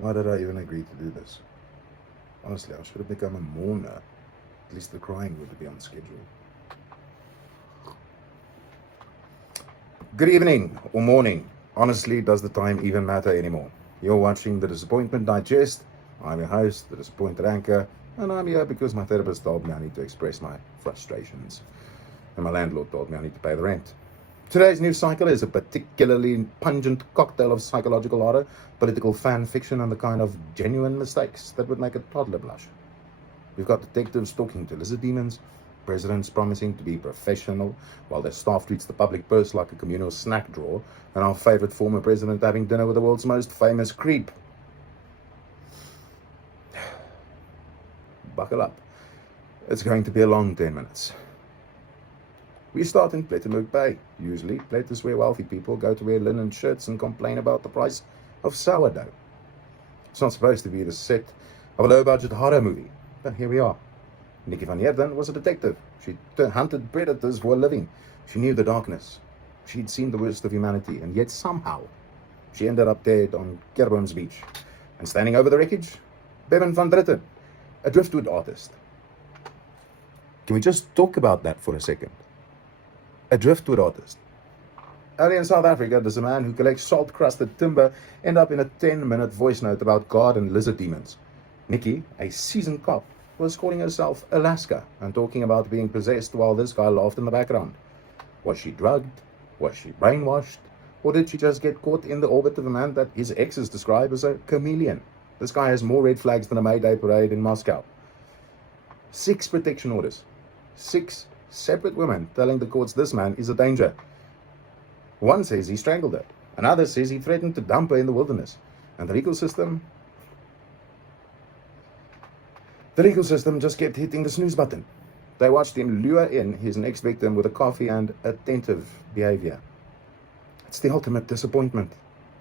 Why did I even agree to do this? Honestly, I should have become a mourner. At least the crying would be on schedule. Good evening or morning. Honestly, does the time even matter anymore? You're watching The Disappointment Digest. I'm your host, The Disappointed Anchor, and I'm here because my therapist told me I need to express my frustrations. And my landlord told me I need to pay the rent. Today's news cycle is a particularly pungent cocktail of psychological horror, political fan fiction, and the kind of genuine mistakes that would make a toddler blush. We've got detectives talking to lizard demons, presidents promising to be professional while their staff treats the public purse like a communal snack drawer, and our favorite former president having dinner with the world's most famous creep. Buckle up. It's going to be a long 10 minutes. We start in Plettenberg Bay. Usually, places where wealthy people go to wear linen shirts and complain about the price of sourdough. It's not supposed to be the set of a low-budget horror movie, but here we are. Nikki van Heerden was a detective. She hunted predators for a living. She knew the darkness. She'd seen the worst of humanity, and yet somehow she ended up dead on Kerboom's beach. And standing over the wreckage, Bevan van Dritten, a driftwood artist. Can we just talk about that for a second? A driftwood artist. Early in South Africa, does a man who collects salt-crusted timber end up in a 10-minute voice note about God and lizard demons. Nikki, a seasoned cop, was calling herself Alaska and talking about being possessed while this guy laughed in the background. Was she drugged? Was she brainwashed? Or did she just get caught in the orbit of a man that his exes describe as a chameleon? This guy has more red flags than a May Day parade in Moscow. 6 protection orders. 6 separate women telling the courts this man is a danger. One says he strangled her. Another says he threatened to dump her in the wilderness. And the legal system just kept hitting the snooze button. They watched him lure in his next victim with a coffee and attentive behavior. It's the ultimate disappointment.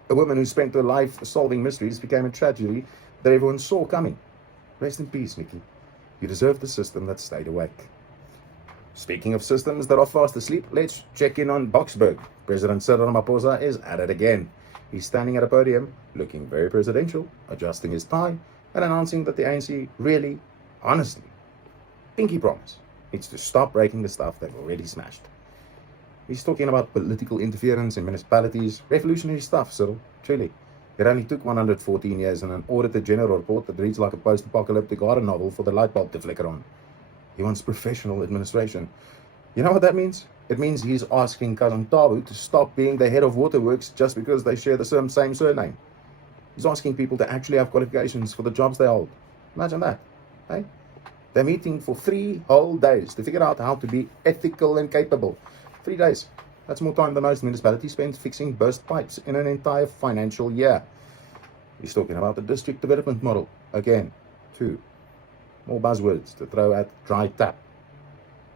A woman who spent her life solving mysteries became a tragedy that everyone saw coming. Rest in peace, Nikki. You deserve the system that stayed awake. Speaking of systems that are fast asleep, let's check in on Boksburg. President Cyril Ramaphosa is at it again. He's standing at a podium, looking very presidential, adjusting his tie, and announcing that the ANC really, honestly, pinky promise, needs to stop breaking the stuff they've already smashed. He's talking about political interference in municipalities, revolutionary stuff, Cyril, truly. It only took 114 years and an Auditor General report that reads like a post-apocalyptic horror novel for the light bulb to flicker on. He wants professional administration. You know what that means? It means he's asking Cousin Tabu to stop being the head of waterworks just because they share the same surname. He's asking people to actually have qualifications for the jobs they hold. Imagine that, eh? They're meeting for 3 whole days to figure out how to be ethical and capable. 3 days. That's more time than most municipalities spend fixing burst pipes in an entire financial year. He's talking about the district development model. Again, 2. More buzzwords to throw at dry tap.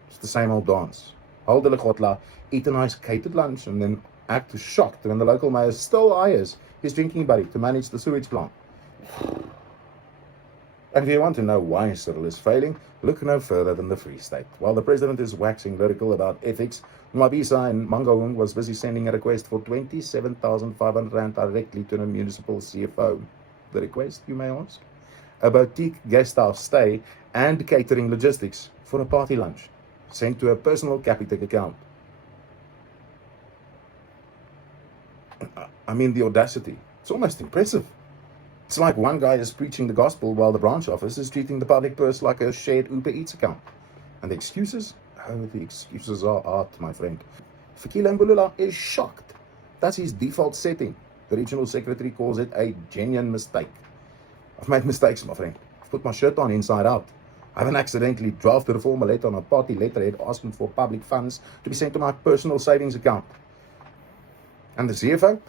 It's the same old dance. Hold the lekotla, eat a nice catered lunch, and then act shocked when the local mayor still hires his drinking buddy to manage the sewage plant. And if you want to know why Cyril is failing, look no further than the Free State. While the president is waxing lyrical about ethics, Mwabisa in Mangaung was busy sending a request for 27,500 rand directly to the municipal CFO. The request, you may ask? A boutique guest house stay and catering logistics for a party lunch, sent to a personal Capitec account. I mean, the audacity. It's almost impressive. It's like one guy is preaching the gospel while the branch office is treating the public purse like a shared Uber Eats account. And the excuses? Oh, the excuses are art, my friend. Fikile Mbulula is shocked. That's his default setting. The regional secretary calls it a genuine mistake. I've made mistakes, my friend. I've put my shirt on inside out. I haven't accidentally drafted a formal letter on a party letterhead asking for public funds to be sent to my personal savings account. And the CFO?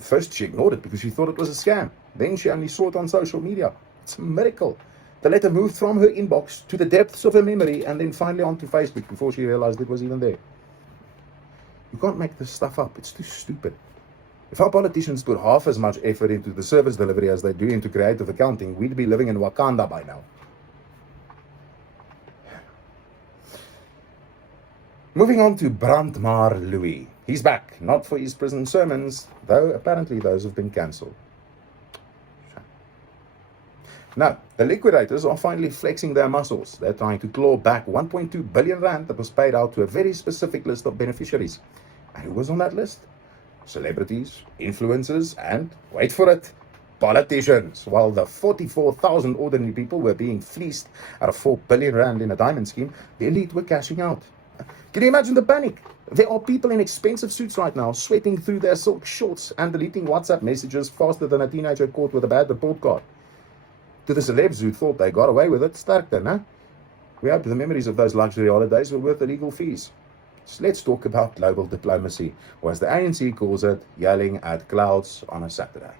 First, she ignored it because she thought it was a scam. Then she only saw it on social media. It's a miracle. The letter moved from her inbox to the depths of her memory and then finally onto Facebook before she realized it was even there. You can't make this stuff up. It's too stupid. If our politicians put half as much effort into the service delivery as they do into creative accounting, we'd be living in Wakanda by now. Moving on to Brandmar Louis. He's back, not for his prison sermons, though apparently those have been cancelled. Now, the liquidators are finally flexing their muscles. They're trying to claw back 1.2 billion rand that was paid out to a very specific list of beneficiaries. And who was on that list? Celebrities, influencers, and, wait for it, politicians. While the 44,000 ordinary people were being fleeced out of 4 billion rand in a diamond scheme, the elite were cashing out. Can you imagine the panic? There are people in expensive suits right now, sweating through their silk shorts and deleting WhatsApp messages faster than a teenager caught with a bad report card. To the celebs who thought they got away with it, sterk then, huh? We hope the memories of those luxury holidays were worth the legal fees. So let's talk about global diplomacy, or as the ANC calls it, yelling at clouds on a Saturday.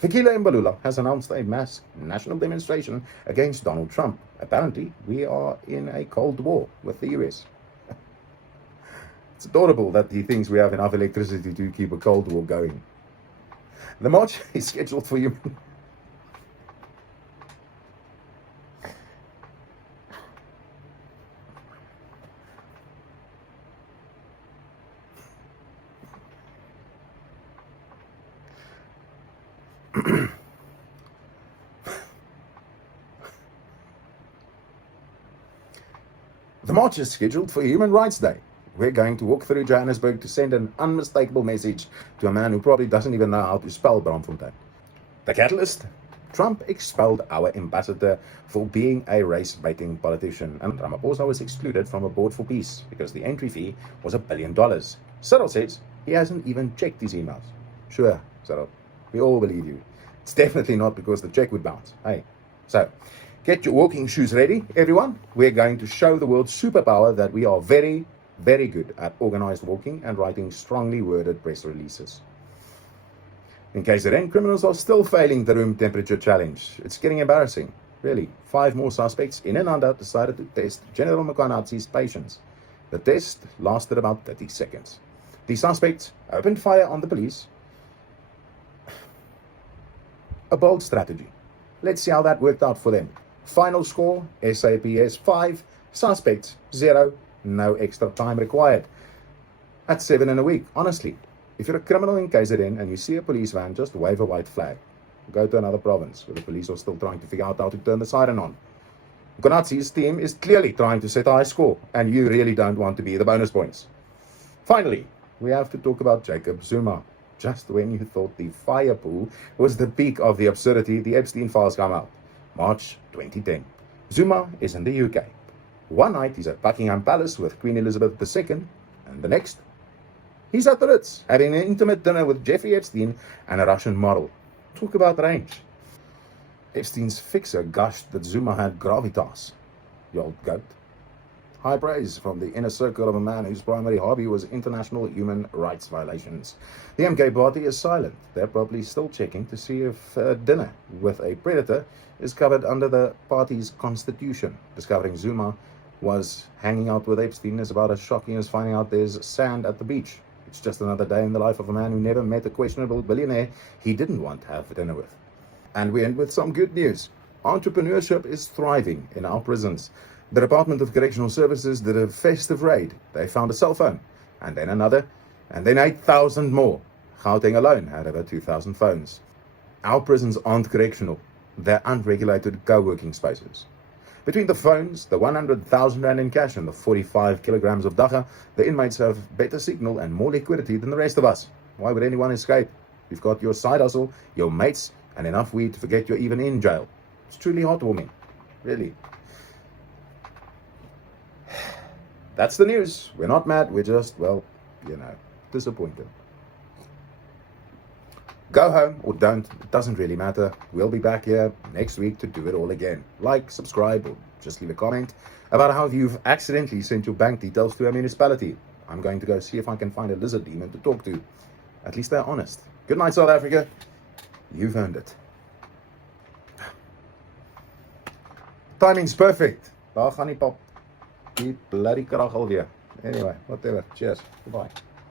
Fikile Mbalula has announced a mass national demonstration against Donald Trump. Apparently, we are in a Cold War with the US. It's adorable that he thinks we have enough electricity to keep a Cold War going. The march is scheduled for human... The march is scheduled for Human Rights Day. We're going to walk through Johannesburg to send an unmistakable message to a man who probably doesn't even know how to spell Braamfontein. The catalyst? Trump expelled our ambassador for being a race-baiting politician, and Ramaphosa was excluded from a board for peace because the entry fee was $1 billion. Cyril says he hasn't even checked his emails. Sure, Cyril, we all believe you. It's definitely not because the check would bounce. Hey, so get your walking shoes ready, everyone. We're going to show the world superpower that we are very, very good at organized walking and writing strongly worded press releases. In KZN, criminals are still failing the room temperature challenge. It's getting embarrassing. Really, 5 more suspects in and under decided to test General Mkwanadzi's patience. The test lasted about 30 seconds. The suspects opened fire on the police. A bold strategy. Let's see how that worked out for them. Final score, SAPS 5, suspects 0, no extra time required. That's 7 in a week, honestly. If you're a criminal in KZN and you see a police van, just wave a white flag. Go to another province where the police are still trying to figure out how to turn the siren on. Mkwanadzi's team is clearly trying to set a high score, and you really don't want to be the bonus points. Finally, we have to talk about Jacob Zuma. Just when you thought the fire pool was the peak of the absurdity, the Epstein files come out. March 2010. Zuma is in the UK. One night he's at Buckingham Palace with Queen Elizabeth II, and the next, he's at the Ritz, having an intimate dinner with Jeffrey Epstein and a Russian model. Talk about range. Epstein's fixer gushed that Zuma had gravitas. The old goat. High praise from the inner circle of a man whose primary hobby was international human rights violations. The MK party is silent. They're probably still checking to see if dinner with a predator is covered under the party's constitution. Discovering Zuma was hanging out with Epstein is about as shocking as finding out there's sand at the beach. It's just another day in the life of a man who never met a questionable billionaire he didn't want to have dinner with. And we end with some good news. Entrepreneurship is thriving in our prisons. The Department of Correctional Services did a festive raid. They found a cell phone, and then another, and then 8,000 more. Gauteng alone had over 2,000 phones. Our prisons aren't correctional. They're unregulated co-working spaces. Between the phones, the 100,000 rand in cash, and the 45 kilograms of dagga, the inmates have better signal and more liquidity than the rest of us. Why would anyone escape? You've got your side hustle, your mates, and enough weed to forget you're even in jail. It's truly heartwarming. Really. That's the news. We're not mad. We're just, well, disappointed. Go home or don't. It doesn't really matter. We'll be back here next week to do it all again. Like, subscribe, or just leave a comment about how you've accidentally sent your bank details to a municipality. I'm going to go see if I can find a lizard demon to talk to. At least they're honest. Good night, South Africa. You've earned it. Timing's perfect. Daar gaan die pop. Die bloody krag alweer. Anyway, whatever. Cheers. Goodbye.